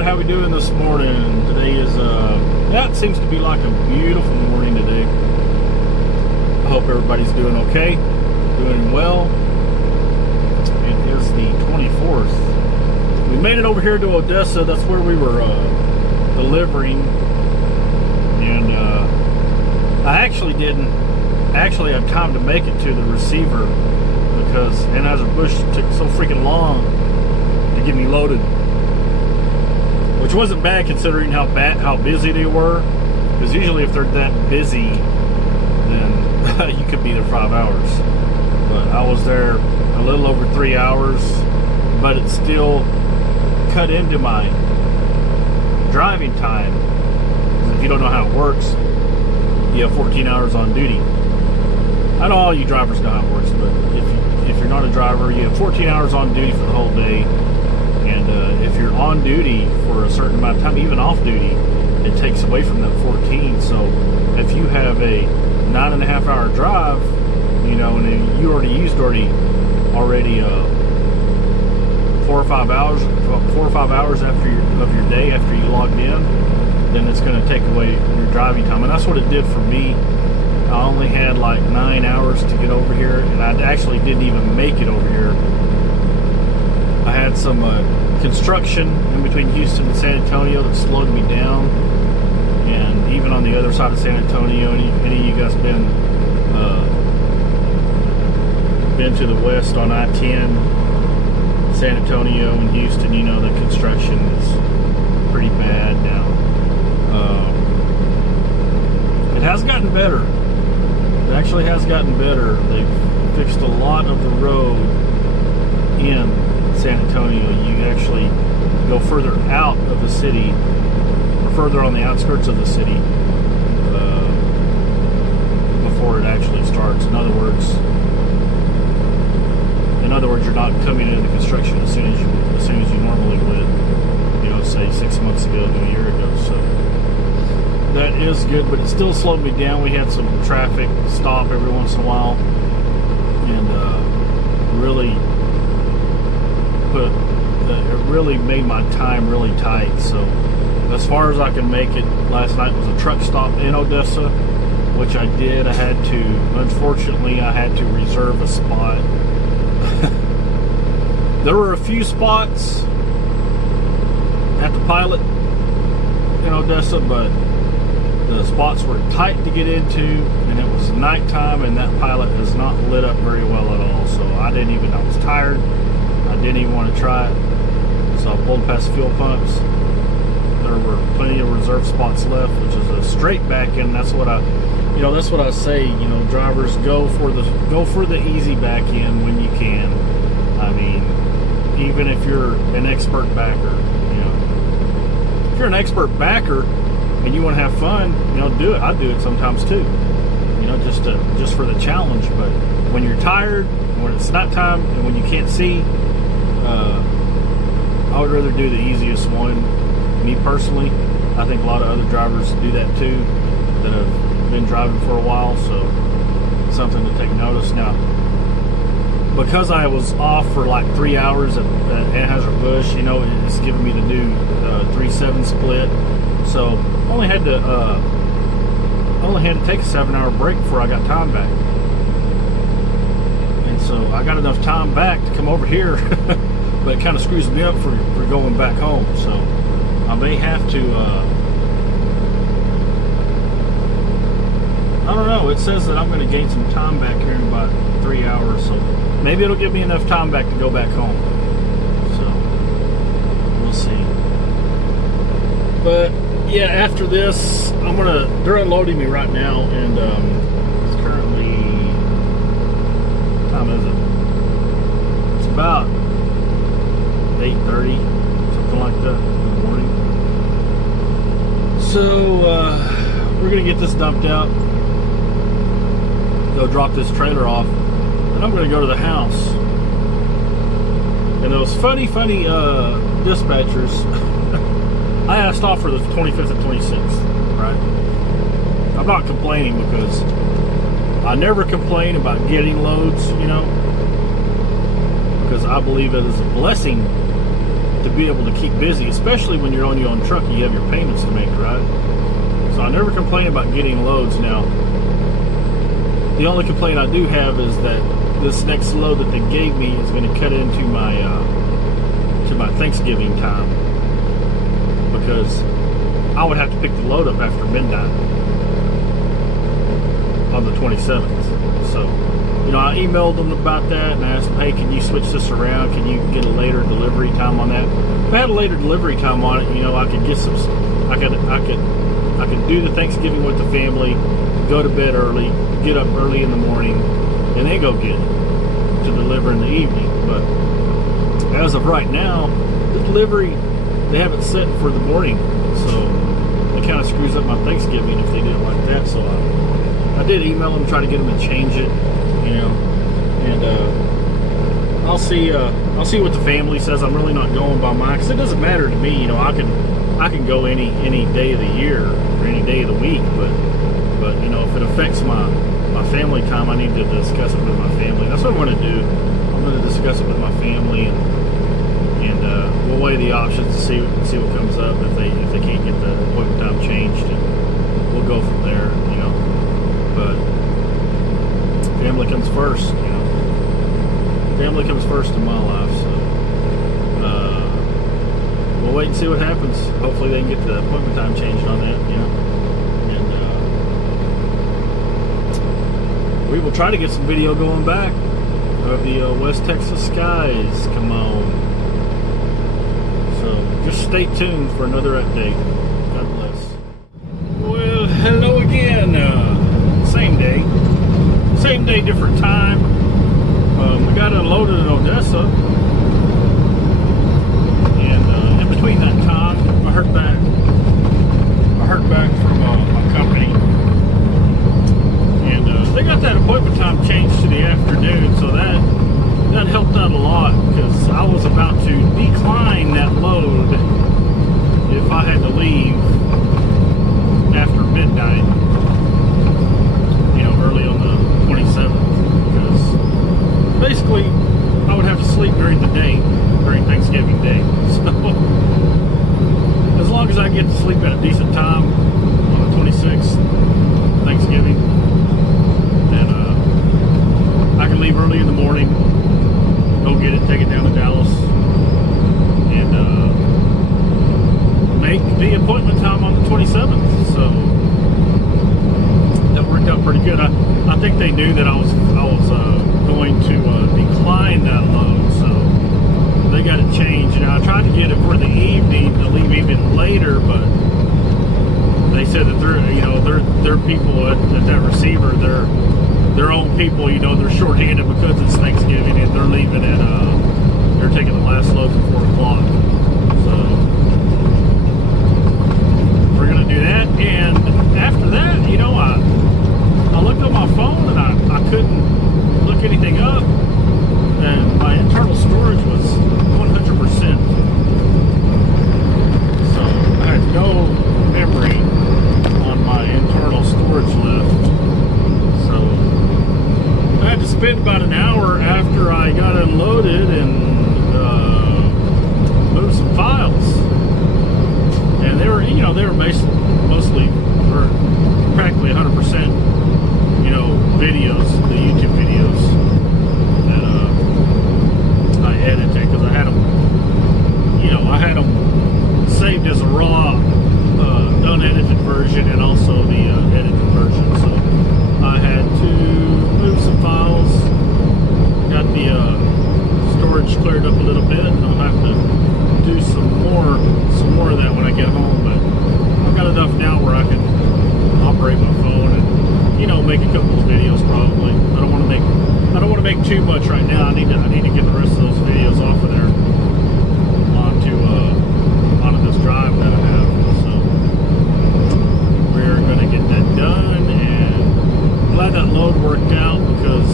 chat, how we doing this morning? Today is yeah, it seems to be like a beautiful morning today. I hope everybody's doing okay, doing well. It is the 24th. We made it over here to Odessa. That's where we were delivering, and I actually didn't have time to make it to the receiver because Anheuser-Busch took so freaking long to get me loaded, which wasn't bad considering how busy they were, because usually if they're that busy, then you could be there 5 hours. But I was there a little over 3 hours, but it still cut into my driving time. If you don't know how it works, you have 14 hours on duty. I know all you drivers know how it works, but if you're not a driver, you have 14 hours on duty for the whole day. And if you're on duty for a certain amount of time, even off duty, it takes away from that 14. So if you have a 9.5 hour drive, you know, and you already used 4 or 5 hours of your day after you logged in, then it's going to take away your driving time. And that's what it did for me. I only had like 9 hours to get over here, and I actually didn't even make it over here. I had some construction in between Houston and San Antonio that slowed me down. And even on the other side of San Antonio, any of you guys been to the west on I-10, San Antonio and Houston, you know the construction is pretty bad now. It has gotten better. It actually has gotten better. They've fixed a lot of the road in San Antonio. You actually go further out of the city, or further on the outskirts of the city, before it actually starts. In other words, you're not coming into construction as soon as you normally would. You know, say 6 months ago to a year ago. So that is good, but it still slowed me down. We had some traffic stop every once in a while, and it really made my time really tight. So as far as I could make it, last night was a truck stop in Odessa, which I did. Unfortunately, I had to reserve a spot. There were a few spots at the Pilot in Odessa, but the spots were tight to get into, and it was nighttime, and that Pilot is not lit up very well at all. So I was tired. I didn't even want to try it. So I pulled past fuel pumps. There were plenty of reserve spots left, which is a straight back end. That's what I say. You know, drivers go for the easy back end when you can. I mean, even if you're an expert backer, you know, if you're an expert backer and you want to have fun, you know, do it. I do it sometimes too, you know, just for the challenge. But when you're tired, when it's nighttime, and when you can't see, I would rather do the easiest one. Me personally, I think a lot of other drivers do that too, that have been driving for a while. So something to take notice. Now, because I was off for like 3 hours at Anheuser-Busch, you know, it's giving me the new 3/7 split. So only had to take a 7-hour break before I got time back. And so I got enough time back to come over here, but it kind of screws me up for going back home. So I may have to, I don't know, it says that I'm going to gain some time back here in about 3 hours, so maybe it'll give me enough time back to go back home. So we'll see. But yeah, after this, they're unloading me right now, and it's currently, what time is it? It's about 8:30, something like that in the morning. So we're gonna get this dumped out, go drop this trailer off, and I'm gonna go to the house. And those funny dispatchers, I asked off for the 25th and 26th, right? I'm not complaining, because I never complain about getting loads, you know, because I believe it is a blessing to be able to keep busy, especially when you're on your own truck and you have your payments to make, right? So I never complain about getting loads. Now, the only complaint I do have is that this next load that they gave me is going to cut into my Thanksgiving time, because I would have to pick the load up after midnight on the 27th. So, you know, I emailed them about that and asked them, hey, can you switch this around? Can you get a later delivery time on that? If I had a later delivery time on it, you know, I could get some, I could do the Thanksgiving with the family, go to bed early, get up early in the morning, and then go get it to deliver in the evening. But as of right now, the delivery, they have it set for the morning, so it kind of screws up my Thanksgiving if they did it like that. So I did email them, try to get them to change it, you know, and I'll see what the family says. I'm really not going by mine, because it doesn't matter to me. You know, I can go any day of the year or any day of the week, but you know, if it affects my family time, I need to discuss it with my family. That's what I'm going to do. I'm going to discuss it with my family, and we'll weigh the options to see what comes up. If they can't get the appointment time changed, and we'll go from there, you know. But family comes first, you know. Family comes first in my life, so we'll wait and see what happens. Hopefully they can get the appointment time changed on that, you know. And we will try to get some video going back of the West Texas skies. Come on. So just stay tuned for another update. God bless. Well, hello again. Same day, different time. We got unloaded in Odessa, and in between that time, I heard back from my company, and they got that appointment time changed to the afternoon, so that helped out a lot, because I was about to decline that load if I had to leave after midnight, you know, early on the 27th, because basically I would have to sleep during the day, during Thanksgiving Day. So as long as I get to sleep at a decent time on the 26th, Thanksgiving, then I can leave early in the morning, go get it, take it down to Dallas, and make the appointment time on the 27th. So that worked out pretty good. I think they knew that I was going to decline that load, so they got it changed. Now I tried to get it for the evening to leave even later, but they said that their people at that receiver, their own people, you know, they're shorthanded because it's Thanksgiving, and they're leaving at they're taking the last load at 4 o'clock. So we're gonna do that, and after that, you know, I looked on my phone and I couldn't look anything up, and my internal storage was 100%. So I had no memory on my internal storage left. So I had to spend about an hour after I got unloaded and moved some files. And they were mostly, or practically 100%, you know, videos, the YouTube videos that I edited, because I had them saved as a raw, unedited version, and also the edited version. So I had to move some files, got the storage cleared up a little bit, and I'll have to do some more of that when I get home. But I've got enough now where I can operate my phone and, you know, make a couple of videos probably. I don't want to make too much right now. I need to get the rest of those videos off of there onto this drive that I have. So we're gonna get that done, and I'm glad that load worked out, because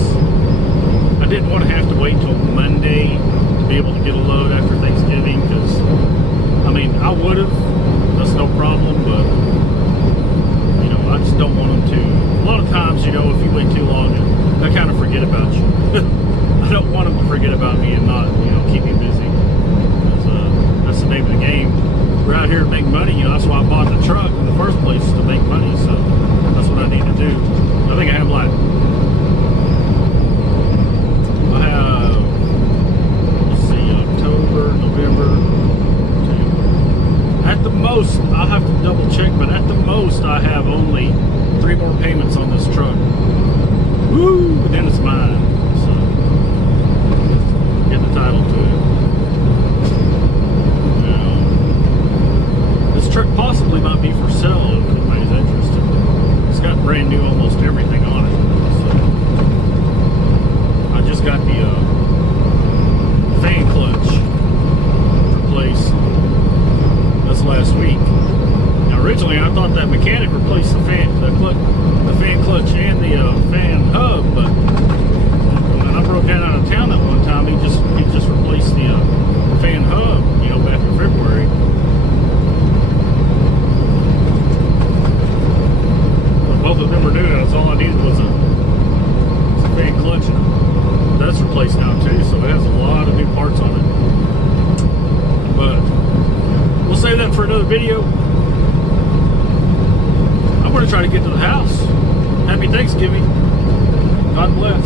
I didn't want to have to wait till Monday to be able to get a load after Thanksgiving, because I mean, I would have, that's no problem, but you know, I just don't want them to. A lot of times, you know, if you wait too long, they kind of forget about you. I don't want them to forget about me and not, you know, keep me busy. Because here to make money. You know, that's why I bought the truck in the first place, to make money. So that's what I need to do. I think I have like, let's see, October, November. At the most, I'll have to double check, but at the most, I have only 3 more payments on this truck. Woo! Then it's mine. So get the title to it. This truck possibly might be for sale if anybody's interested. It's got brand new almost everything on it. So I just got the fan clutch replaced. That's last week. Now originally I thought that mechanic replaced the fan clutch and the fan hub, but when I broke down out of town that one time, he just replaced the fan hub, you know, back in February. But both of them were new. That's all I needed was a fan clutch. That's replaced now too, so it has a lot of new parts on it. But we'll save that for another video. I'm going to try to get to the house. Happy Thanksgiving. God bless.